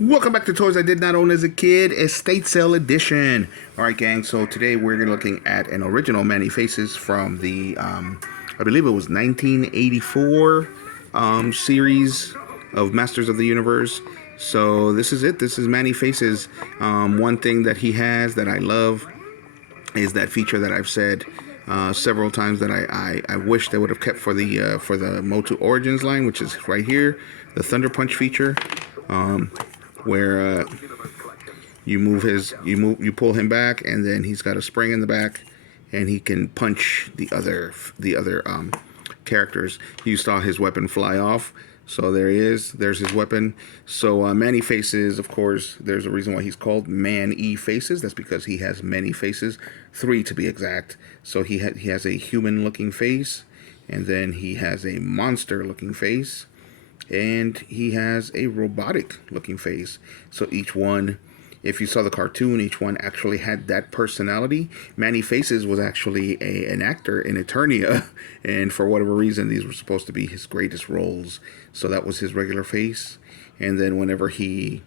Welcome back to Toys I Did Not Own as a Kid, Estate Sale Edition. Alright gang, so today we're looking at an original Manny Faces from the, I believe it was 1984 series of Masters of the Universe. So this is it, this is Manny Faces. One thing that he has that I love is that feature that I've said several times that I wish they would have kept for the Motu Origins line, which is right here, the Thunder Punch feature. Where you pull him back, and then he's got a spring in the back, and he can punch the other characters. You saw his weapon fly off, so there he is. There's his weapon. So Manny Faces, of course, there's a reason why he's called Man-E Faces. That's because he has many faces, 3 to be exact. So he has a human-looking face, and then he has a monster-looking face, and he has a robotic looking face. So each one, if you saw the cartoon, each one actually had that personality. Manny Faces was actually an actor in Eternia, and for whatever reason these were supposed to be his greatest roles, so that was his regular face. And then whenever he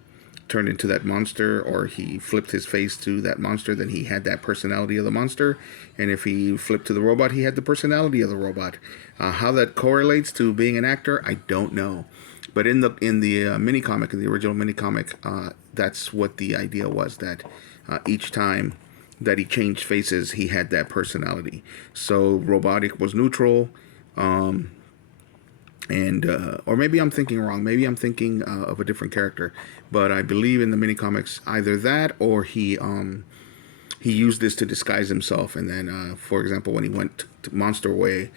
turned into that monster, or he flipped his face to that monster, then he had that personality of the monster. And if he flipped to the robot, he had the personality of the robot. How that correlates to being an actor, I don't know. But in the mini comic, in the original mini comic, that's what the idea was, that each time that he changed faces, he had that personality. So robotic was neutral. Or maybe I'm thinking wrong. Maybe I'm thinking of a different character. But I believe in the mini comics, either that or he used this to disguise himself. And then, for example, when he went to Monster Way,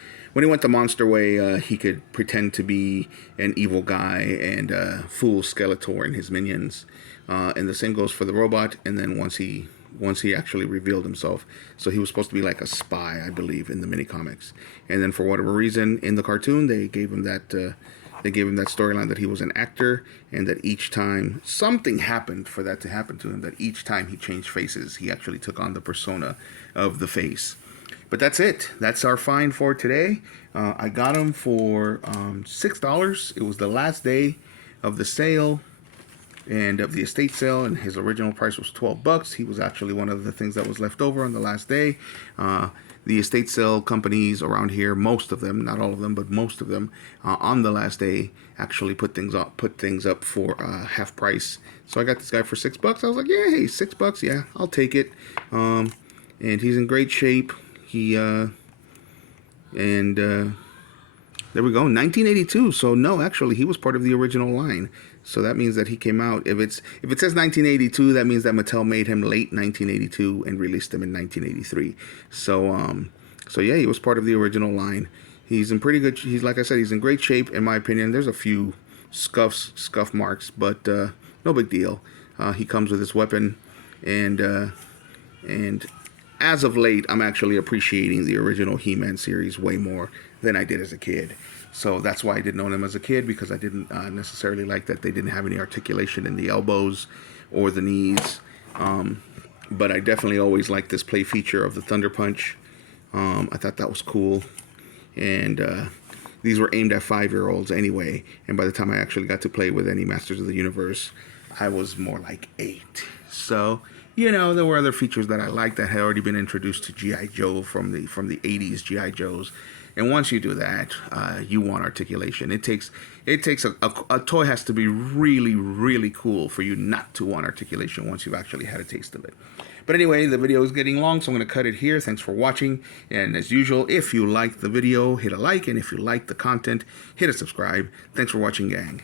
he could pretend to be an evil guy and fool Skeletor and his minions. And the same goes for the robot. And then once he actually revealed himself, so he was supposed to be like a spy, I believe, in the mini comics. And then for whatever reason in the cartoon, they gave him that storyline that he was an actor, and that each time something happened for that to happen to him, that each time he changed faces, he actually took on the persona of the face. But that's it. That's our find for today. I got him for $6. It was the last day of the sale and of the estate sale, and his original price was $12. He was actually one of the things that was left over on the last day. The estate sale companies around here, most of them, not all of them, but most of them, on the last day actually put things up for half price. So I got this guy for $6. I was like, yeah, hey, $6, yeah, I'll take it. And he's in great shape. There we go, 1982. So no, actually, he was part of the original line. So that means that he came out. If it says 1982, that means that Mattel made him late 1982 and released him in 1983. So yeah, he was part of the original line. He's in pretty good. He's, like I said, he's in great shape in my opinion. There's a few scuff marks, but no big deal. He comes with his weapon, and as of late, I'm actually appreciating the original He-Man series way more than I did as a kid. So that's why I didn't own them as a kid, because I didn't necessarily like that they didn't have any articulation in the elbows or the knees. But I definitely always liked this play feature of the Thunder Punch. I thought that was cool. And these were aimed at 5-year-olds anyway. And by the time I actually got to play with any Masters of the Universe, I was more like 8. So, you know, there were other features that I liked that had already been introduced to G.I. Joe from the 80s G.I. Joes. And once you do that, you want articulation. It takes a toy has to be really, really cool for you not to want articulation once you've actually had a taste of it. But anyway, the video is getting long, so I'm going to cut it here. Thanks for watching. And as usual, if you liked the video, hit a like. And if you like the content, hit a subscribe. Thanks for watching, gang.